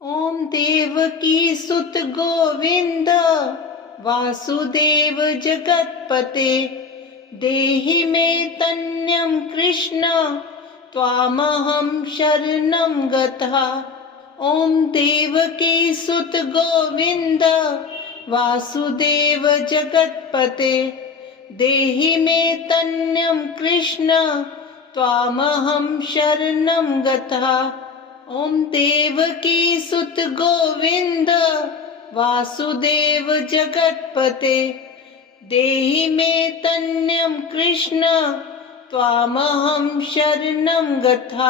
ॐ देवकी सुत गोविन्द वासुदेव जगत्पते देहि मे तन्यं कृष्ण त्वामहं शरणं गतः। ॐ देवकी सुत गोविन्द वासुदेव जगत्पते देहि मे तन्यं कृष्ण त्वामहं शरणं गतः। ॐ देवकी सुत गोविन्द वासुदेव जगत्पते देहि मे तन्यं कृष्ण त्वामहं शरणं गतः।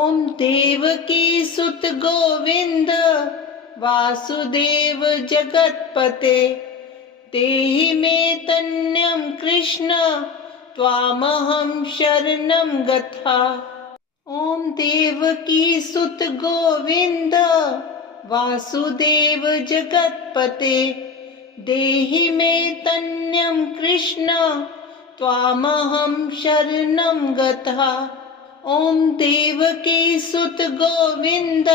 ॐ देवकी सुत गोविन्द वासुदेव जगत्पते देहि मे तन्यं कृष्ण त्वामहं शरणं गतः। ॐ देवकी सुत गोविन्द वासुदेव जगत्पते देहि मे तन्यं कृष्ण त्वामहं शरणं गतः। ॐ देवकी सुत गोविन्द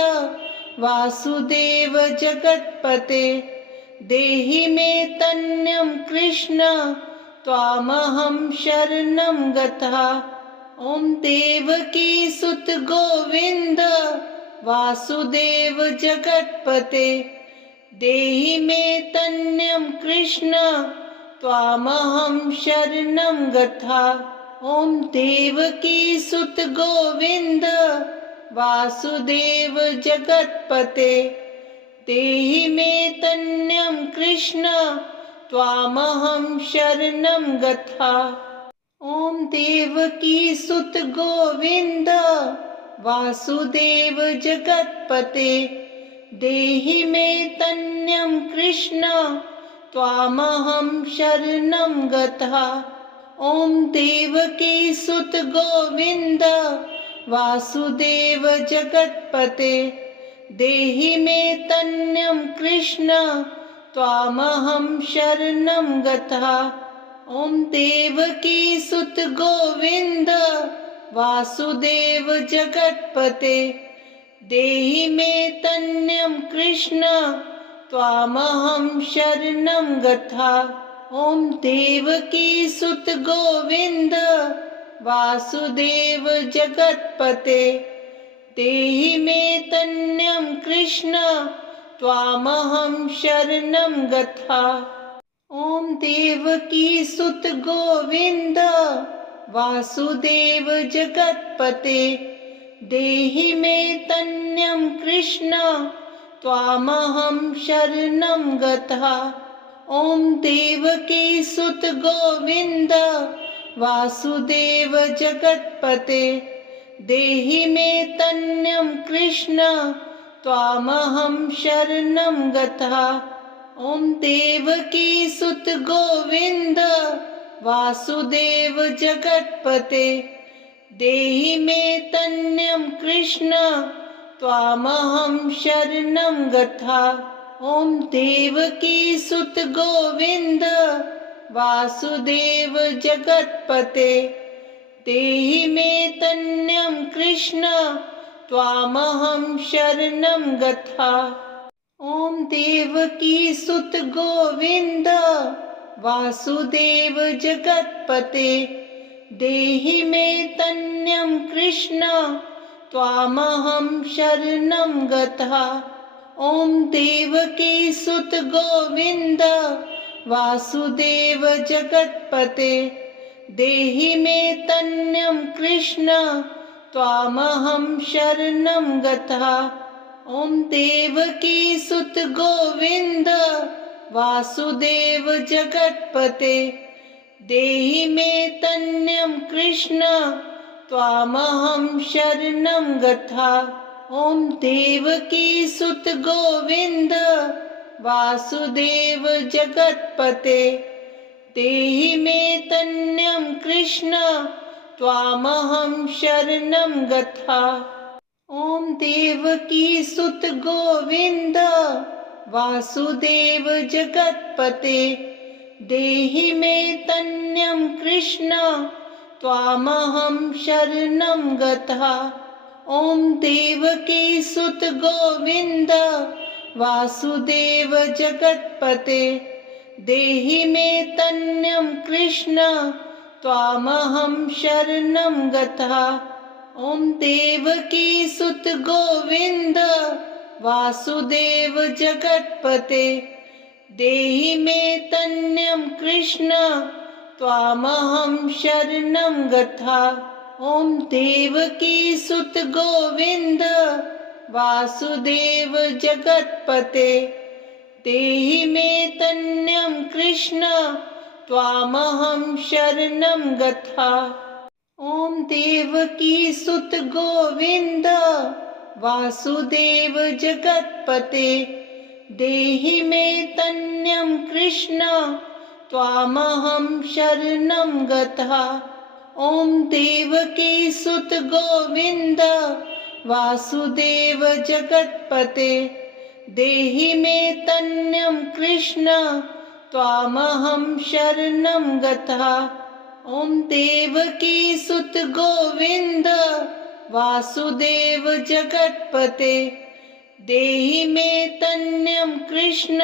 वासुदेव जगत्पते देहि मे तन्यं कृष्ण त्वामहं शरणं गतः। ॐ देवकी सुत गोविन्द वासुदेव जगत्पते देहि मे तन्यं कृष्ण त्वामहं शरणं गतः। ॐ देवकी सुत गोविन्द वासुदेव जगत्पते देहि मे तन्यं कृष्ण त्वामहं शरणं गतः। ॐ देवकी सुत गोविन्द वासुदेव जगत्पते देहि मे तन्यं कृष्ण त्वामहं शरणं गतः। ॐ देवकी सुत गोविन्द वासुदेव जगत्पते देहि मे तन्यं कृष्ण त्वामहं शरणं गतः। ॐ देवकी सुत गोविन्द वासुदेव जगत्पते देहि मे तन्यं कृष्ण त्वामहं शरणं गतः। ॐ देवकी सुत गोविन्द वासुदेव जगत्पते देहि मे तन्यं कृष्ण त्वामहं शरणं गतः। ॐ देवकी सुत गोविन्द वासुदेव जगत्पते देहि मे तन्यं कृष्ण त्वामहं शरणं गतः। ॐ देवकी सुत गोविन्द वासुदेव जगत्पते देहि मे तन्यं कृष्ण त्वामहं शरणं गतः। ॐ देवकी सुत गोविन्द वासुदेव जगत्पते देहि मे तन्यं कृष्ण त्वामहं शरणं गतः। ॐ देवकी सुत गोविन्द वासुदेव जगत्पते देहि मे तन्यं कृष्ण त्वामहं शरणं गतः। ॐ देवकी सुत गोविन्द वासुदेव जगत्पते देहि मे तन्यं कृष्ण त्वामहं शरणं गतः। ॐ देवकी सुत गोविन्द वासुदेव जगत्पते देहि मे तन्यं कृष्ण त्वामहं शरणं गतः। ॐ देवकी सुत गोविन्द वासुदेव जगत्पते देहि मे तन्यं कृष्ण त्वामहं शरणं गतः। ॐ देवकी सुत गोविन्द वासुदेव जगत्पते देहि मे तन्यं कृष्ण त्वामहं शरणं गतः। ॐ देवकी सुत गोविन्द वासुदेव जगत्पते देहि मे तन्यं कृष्ण त्वामहं शरणं गतः। ॐ देवकी सुत गोविन्द वासुदेव जगत्पते देहि मे तन्यं कृष्ण त्वामहं शरणं गतः। ॐ देवकी सुत गोविन्द वासुदेव जगत्पते देहि मे तन्यं कृष्ण त्वामहं शरणं गतः। ॐ देवकी सुत गोविन्द वासुदेव जगत्पते देहि मे तन्यं कृष्ण त्वामहं शरणं गतः। ॐ देवकी सुत गोविन्द वासुदेव जगत्पते देहि मे तन्यं कृष्ण त्वामहं शरणं गतः। ॐ देवकी सुत गोविन्द वासुदेव जगत्पते देहि मे तन्यं कृष्ण त्वामहं शरणं गतः। ॐ देवकी सुत गोविन्द वासुदेव जगत्पते देहि मे तन्यं कृष्ण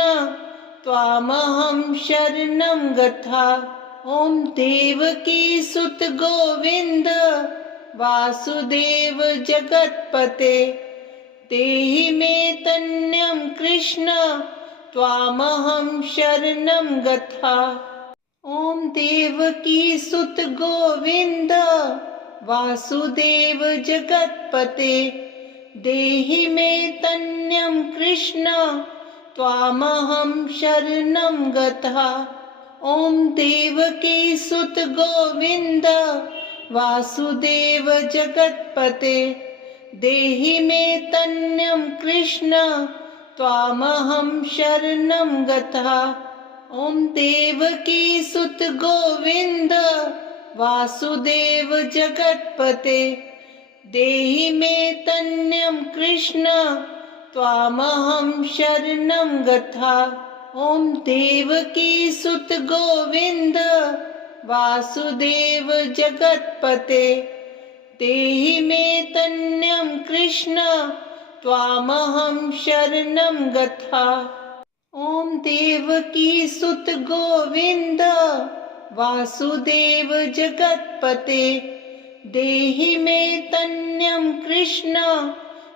त्वामहं शरणं गतः। ॐ देवकी सुत गोविन्द वासुदेव जगत्पते देहि मे तन्यं कृष्ण त्वामहं शरणं गतः। ॐ देवकी सुत गोविन्द वासुदेव जगत्पते देहि मे तन्यं कृष्ण त्वामहं शरणं गतः। ॐ देवकी सुत गोविन्द वासुदेव जगत्पते देहि मे तन्यं कृष्ण त्वामहं शरणं गतः। ॐ देवकी सुत गोविन्द वासुदेव जगत्पते देहि मे तन्यं कृष्ण त्वामहं शरणं गतः। ॐ देवकी सुत गोविन्द वासुदेव जगत्पते देहि मे तन्यं कृष्ण त्वामहं शरणं गतः। ॐ देवकी सुत गोविन्द वासुदेव जगत्पते देहि मे तन्यं कृष्ण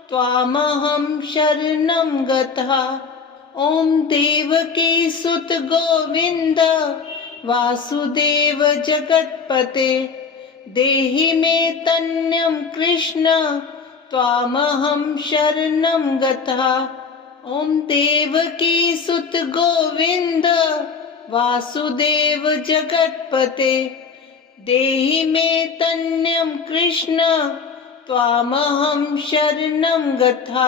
त्वामहं शरणं गतः। ॐ देवकी सुत गोविन्द वासुदेव जगत्पते देहि मे तन्यं कृष्ण त्वामहं शरणं गतः। ॐ देवकी सुत गोविन्द वासुदेव जगत्पते देहि मे तन्यं कृष्ण त्वामहं शरणं गतः।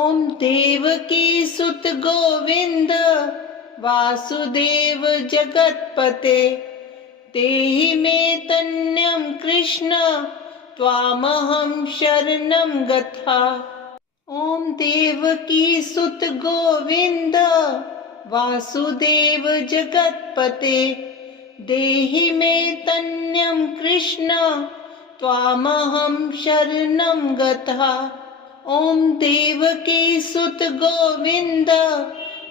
ॐ देवकी सुत गोविन्द वासुदेव जगत्पते देहि मे तन्यं कृष्ण त्वामहं शरणं गतः। ॐ देवकी सुत गोविन्द वासुदेव जगत्पते देहि मे तन्यं कृष्ण त्वामहं शरणं गतः। ॐ देवकी सुत गोविन्द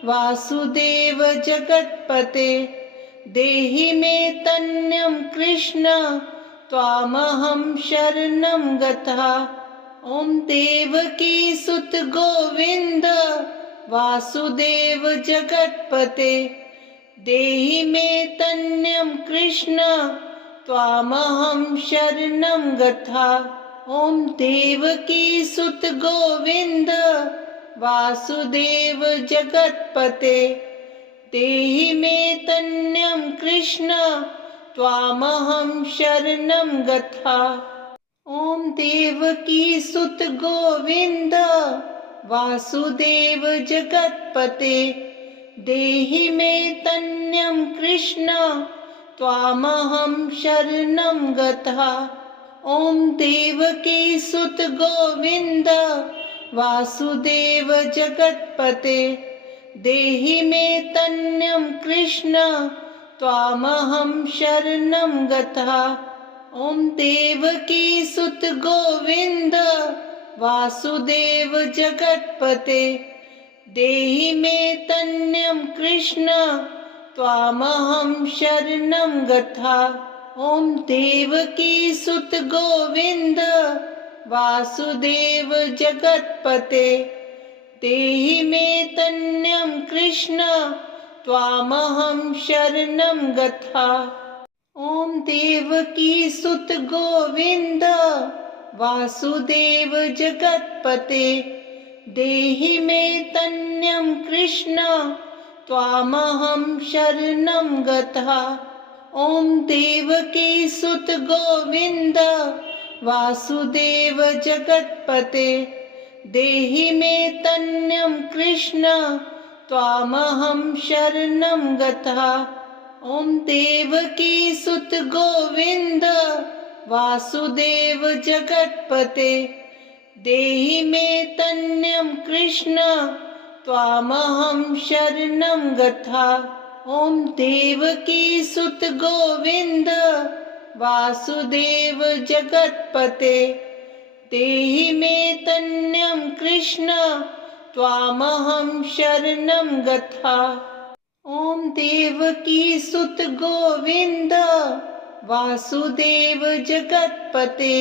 वासुदेव जगत्पते देहि मे तन्यं कृष्ण त्वामहं शरणं गतः। ॐ देवकी सुत गोविन्द वासुदेव जगत्पते देहि मे तन्यं कृष्ण त्वामहं शरणं गतः। ॐ देवकी सुत गोविन्द वासुदेव जगत्पते देहि मे तन्यं कृष्ण त्वामहं शरणं गतः। ॐ देवकी सुत गोविन्द वासुदेव जगत्पते देहि मे तन्यं कृष्ण त्वामहं शरणं गतः। ॐ देवकी सुत गोविन्द वासुदेव जगत्पते देहि मे तन्यं कृष्ण त्वामहं शरणं गतः। ॐ देवकी सुत गोविन्द वासुदेव जगत्पते देहि मे तन्यं कृष्ण त्वामहं शरणं गता। ओम देवकी सुत गोविंद वासुदेव जगत्पते देहि मे तन्यं कृष्ण त्वामहं शरणं गता। ओम देवकी सुत गोविंद वासुदेव जगत्पते देहि मे तन्यं कृष्ण त्वामहं शरणं गता। ओम देवकी सुत गोविंद वासुदेव जगत्पते देहि मे तन्यं कृष्ण त्वामहं शरणं गता। ओम देवकी सुत गोविंद वासुदेव जगत्पते देहि मे तन्यं कृष्ण त्वामहं शरणं गता। ओम देवकी सुत गोविंद वासुदेव जगत्पते देहि मे तन्यं कृष्ण त्वामहं शरणं गता। ओम देवकी सुत गोविंद वासुदेव जगत्पते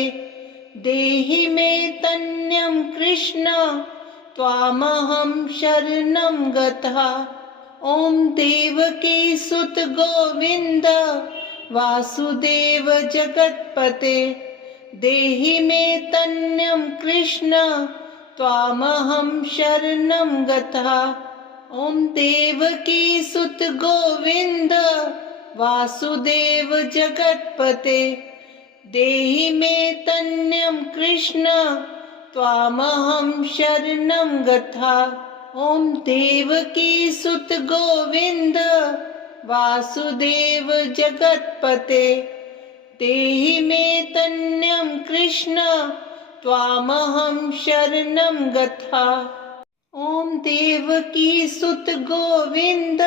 देहि मे तन्यं कृष्ण त्वामहं शरणं गता। ओम देवकी सुत गोविंद वासुदेव जगत्पते देहि मे तन्यं कृष्ण त्वामहं शरणं गता। ओम देवकी सुत गोविंद वासुदेव जगत्पते देहि मे तन्यं कृष्ण त्वामहं शरणं गता। ओम देवकी सुत गोविंद वासुदेव जगत्पते देहि मे तन्यं कृष्ण त्वामहं शरणं गता। ओम देवकी सुत गोविंद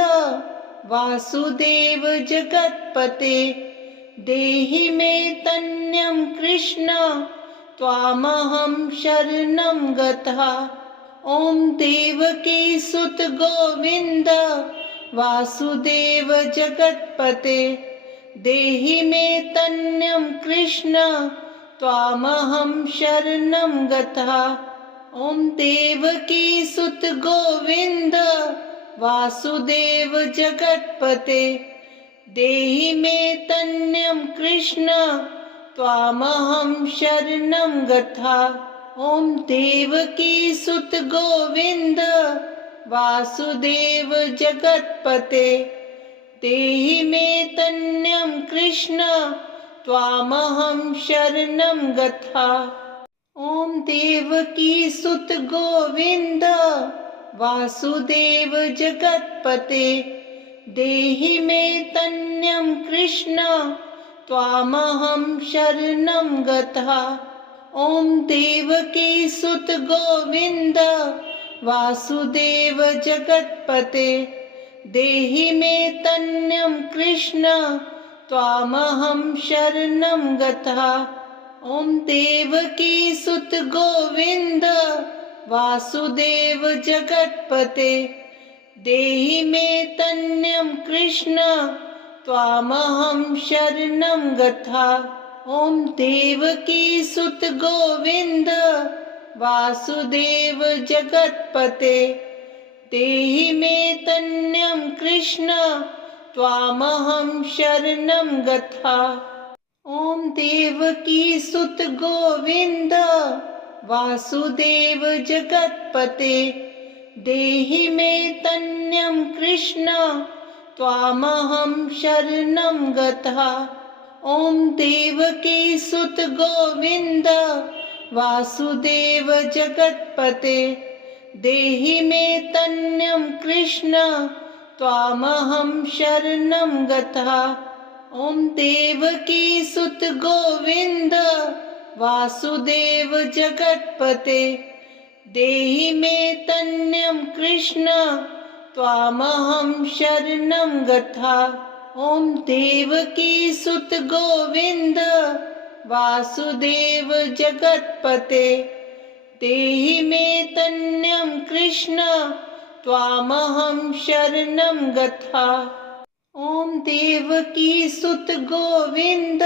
वासुदेव जगत्पते देहि मे तन्यं कृष्ण त्वामहं शरणं गता। ओम देवकी सुत गोविंद वासुदेव जगत्पते देहि मे तन्यं कृष्ण त्वामहं शरणं गता। ओम देवकी सुत गोविंद वासुदेव जगत्पते देहि मे तन्यं कृष्ण त्वामहं शरणं गता। ओम देवकी सुत गोविंद वासुदेव जगत्पते देहि मे तन्यं कृष्ण त्वामहं शरणं गता। ओम देवकी सुत गोविंद वासुदेव जगत्पते देहि मे तन्यं कृष्ण त्वामहं शरणं गता। ओम देवकी सुत गोविंद वासुदेव जगत्पते देहि मे तन्यं कृष्ण त्वामहं शरणं गता। ओम देवकी सुत गोविंद वासुदेव जगत्पते देहि मे तन्यं कृष्ण त्वामहं शरणं गता। ओम देवकी सुत गोविंद वासुदेव जगत्पते देहि मे तन्यं कृष्ण त्वामहं शरणं गता। ओम देवकी सुत गोविंद वासुदेव जगत्पते देहि मे तन्यं कृष्ण त्वामहं शरणं गता। ओम देवकी सुत गोविंद वासुदेव जगत्पते देहि मे तन्यं कृष्ण त्वामहं शरणं गता। ओम देवकी सुत गोविंद वासुदेव जगत्पते देहि मे तन्यं कृष्ण त्वामहं शरणं गता। ओम देवकी सुत गोविंद वासुदेव जगत्पते देहि मे तन्यं कृष्ण त्वामहं शरणं गता। ॐ देवकी सुत गोविन्द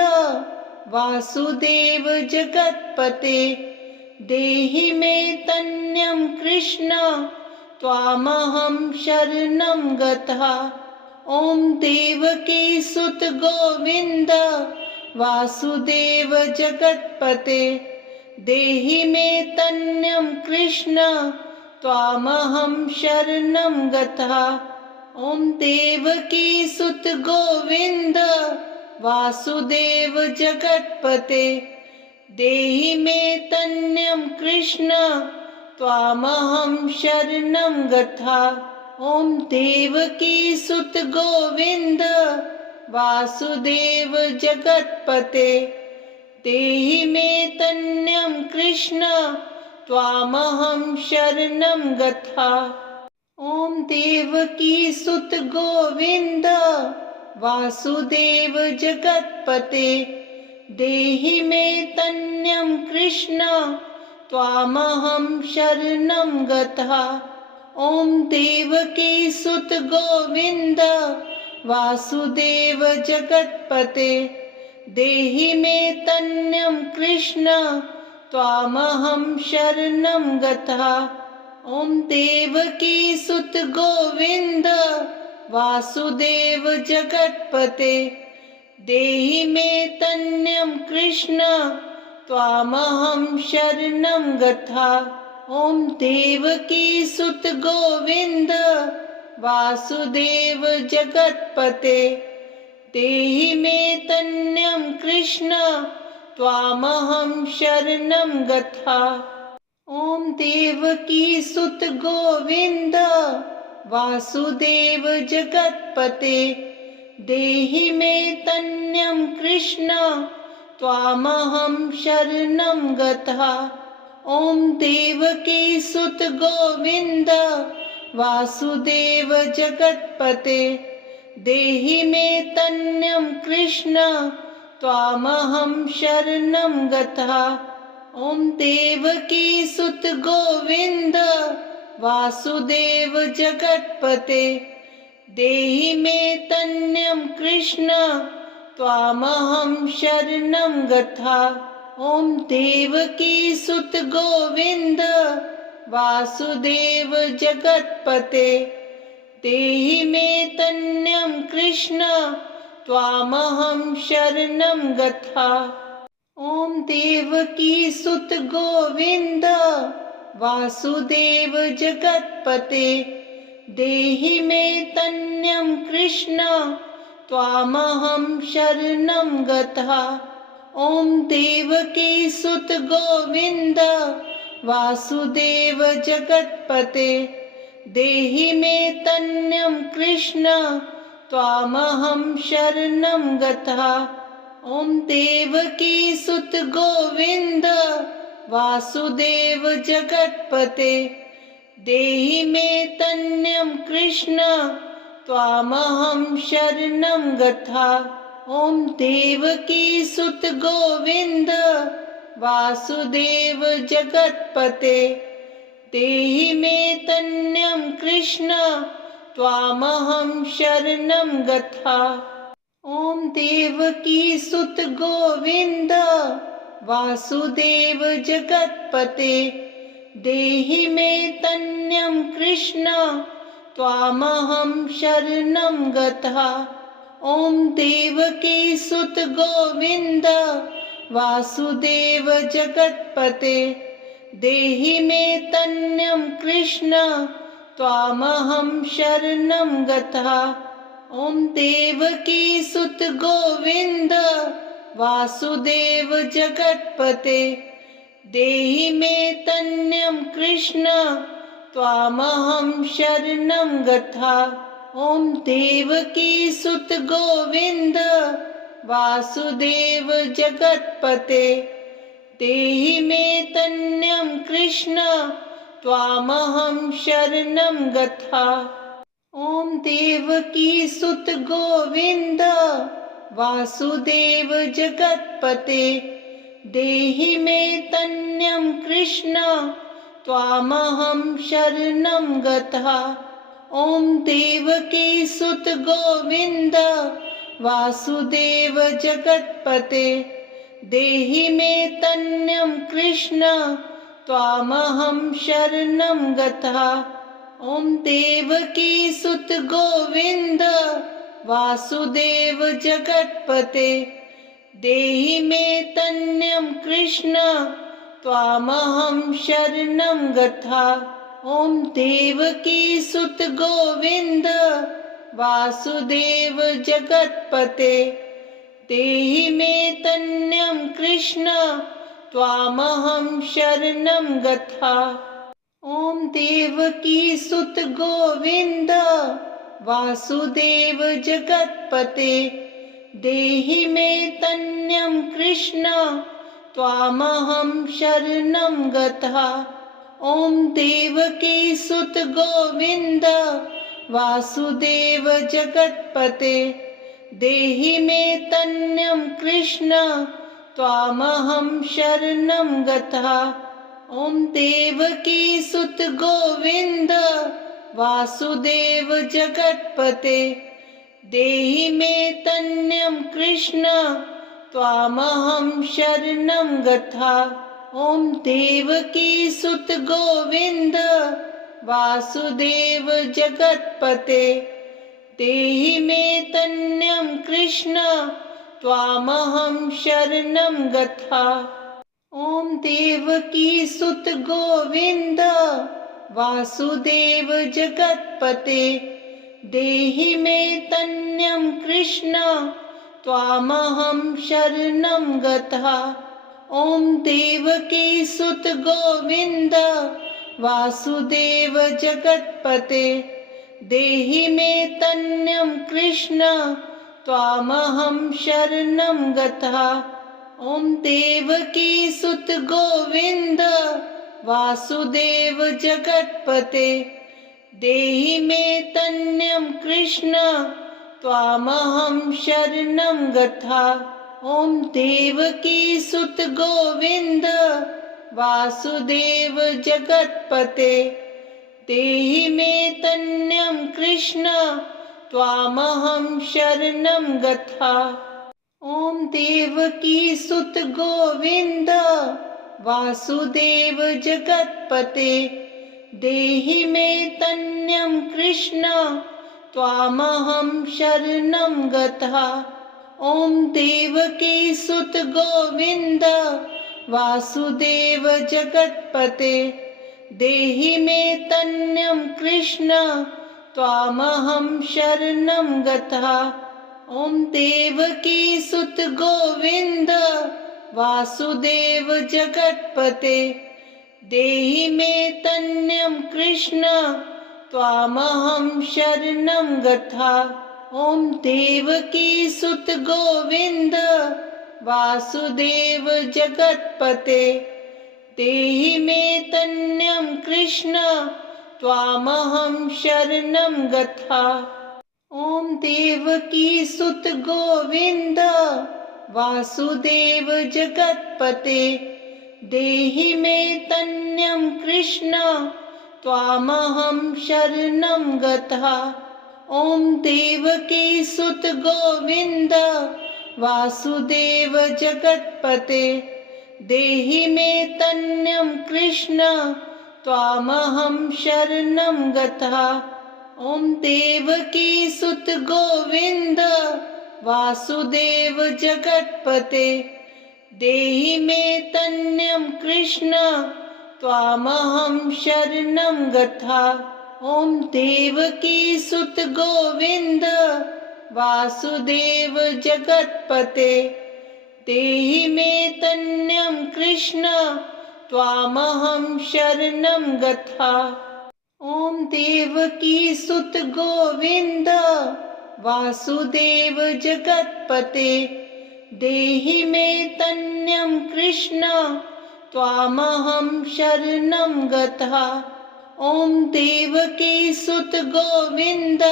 वासुदेव जगत्पते देहि मे तन्यं कृष्ण त्वामहं शरणं गता। ॐ देवकी सुत गोविन्द वासुदेव जगत्पते देहि मे तन्यं कृष्ण त्वामहं शरणं गता। ॐ देवकी सुत गोविन्द वासुदेव जगत्पते देहि मे तन्यं कृष्ण त्वामहं शरणं गता। ॐ देवकी सुत गोविन्द वासुदेव जगत्पते देहि मे तन्यं कृष्ण त्वामहं शरणं गता। ॐ देवकी सुत गोविन्द वासुदेव जगत्पते देहि मे तन्यं कृष्ण त्वामहं शरणं गता। ॐ देवकी सुत गोविन्द वासुदेव जगत्पते देहि मे तन्यं कृष्ण त्वामहं शरणं गता। ॐ देवकी सुत गोविन्द वासुदेव जगत्पते देहि मे तन्यं कृष्ण त्वामहं शरणं गता। ॐ देवकी सुत गोविन्द वासुदेव जगत्पते देहि मे तन्यं कृष्ण त्वामहं शरणं गता। ॐ देवकी सुत गोविन्द वासुदेव जगत्पते देहि मे तन्यं कृष्ण त्वामहं शरणं गता। ॐ देवकी सुत गोविन्द वासुदेव जगत्पते देहि मे तन्यं कृष्ण त्वामहं शरणं गता। ॐ देवकी सुत गोविन्द वासुदेव जगत्पते देहि मे तन्यं कृष्ण त्वामहं शरणं गता। ॐ देवकी सुत गोविन्द वासुदेव जगत्पते देहि मे तन्यं कृष्ण त्वामहं शरणं गता। ॐ देवकी सुत गोविन्द वासुदेव जगत्पते देहि मे तन्यं कृष्ण त्वामहं शरणं गता। ॐ देवकी सुत गोविन्द वासुदेव जगत्पते देहि मे तन्यं कृष्ण त्वामहं शरणं गता। ॐ देवकी सुत गोविन्द वासुदेव जगत्पते देहि मे तन्यं कृष्ण त्वामहं शरणं गता। ॐ देवकी सुत गोविन्द वासुदेव जगत्पते देहि मे तन्यं कृष्ण त्वामहं शरणं गता। ॐ देवकी सुत गोविन्द वासुदेव जगत्पते देहि मे तन्यं कृष्ण त्वामहं शरणं गता। ॐ देवकी सुत गोविन्द वासुदेव जगत्पते देहि मे तन्यं कृष्ण त्वामहं शरणं गता। ॐ देवकी सुत गोविन्द वासुदेव जगत्पते देहि मे तन्यं कृष्ण त्वामहं शरणं गता। ॐ देवकी सुत गोविन्द वासुदेव जगत्पते देहि मे तन्यं कृष्ण त्वामहं शरणं गता। ॐ देवकी सुत गोविन्द वासुदेव जगत्पते देहि मे तन्यं कृष्ण त्वामहं शरणं गतः। ॐ देवकी सुत गोविन्द वासुदेव जगत्पते देहि मे तन्यं कृष्ण त्वामहं शरणं गतः। ॐ देवकी सुत गोविन्द वासुदेव जगत्पते देहि मे तन्यं कृष्ण त्वामहं शरणं गतः। ॐ देवकी सुत गोविन्द वासुदेव जगत्पते देहि मे तन्यं कृष्ण त्वामहं शरणं गतः। ॐ देवकी सुत गोविन्द वासुदेव जगत्पते देहि मे तन्यं कृष्ण त्वामहं शरणं गतः। ॐ देवकी सुत गोविन्द वासुदेव जगत्पते देहि मे तन्यं कृष्ण त्वामहं शरणं गतः। ॐ देवकी सुत गोविन्द वासुदेव जगत्पते देहि मे तन्यं कृष्ण त्वामहं शरणं गतः। ॐ देवकी सुत गोविन्द वासुदेव जगत्पते देहि मे तन्यं कृष्ण त्वामहं शरणं गतः। ॐ देवकी सुत गोविन्द वासुदेव जगत्पते देहि मे तन्यं कृष्ण त्वामहं शरणं गतः। ॐ देवकी सुत गोविन्द वासुदेव जगत्पते देहि मे तन्यं कृष्ण त्वामहं शरणं गतः। ॐ देवकी सुत गोविन्द वासुदेव जगत्पते देहि मे तन्यं कृष्ण त्वामहं शरणं गतः। ॐ देवकी सुत गोविन्द वासुदेव जगत्पते देहि मे तन्यं कृष्ण त्वामहं शरणं गतः। ॐ देवकी सुत गोविन्द वासुदेव जगत्पते देहि मे तन्यं कृष्ण त्वामहं शरणं गतः। ॐ देवकी सुत गोविन्द वासुदेव जगत्पते देहि मे तन्यं कृष्ण त्वामहं शरणं गतः। ॐ देवकी सुत गोविन्द वासुदेव जगत्पते देहि मे तन्यं कृष्ण त्वामहं शरणं गतः। ॐ देवकी सुत गोविन्द वासुदेव जगत्पते देहि मे तन्यं कृष्ण त्वामहं शरणं गतः। ॐ देवकी सुत गोविन्द वासुदेव जगत्पते देहि मे तन्यं कृष्ण त्वामहं शरणं गतः। ॐ देवकी सुत गोविन्द वासुदेव जगत्पते देहि मे तन्यं कृष्ण त्वामहं शरणं गतः। ॐ देवकी सुत गोविन्द वासुदेव जगत्पते देहि मे तन्यं कृष्ण त्वामहं शरणं गतः। ॐ देवकी सुत गोविन्द वासुदेव जगत्पते देहि मे तन्यं कृष्ण त्वामहं शरणं गतः। ॐ देवकी सुत गोविन्द वासुदेव जगत्पते देहि मे तन्यं कृष्ण त्वामहं शरणं गतः। ॐ देवकी सुत गोविन्द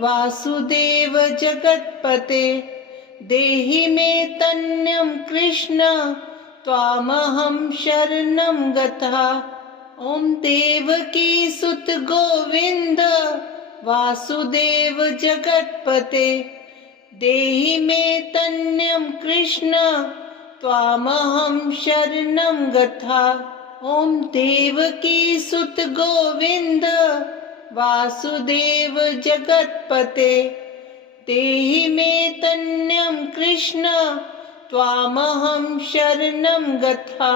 वासुदेव जगत्पते देहि मे तन्यं कृष्ण त्वामहं शरणं गतः। ॐ देवकी सुत गोविंद वासुदेव जगत्पते देहि मे तन्यं कृष्ण त्वामहं शरणं गता। ॐ देवकी सुत गोविंद वासुदेव जगत्पते देहि मे तन्यं कृष्ण त्वामहं शरणं गता।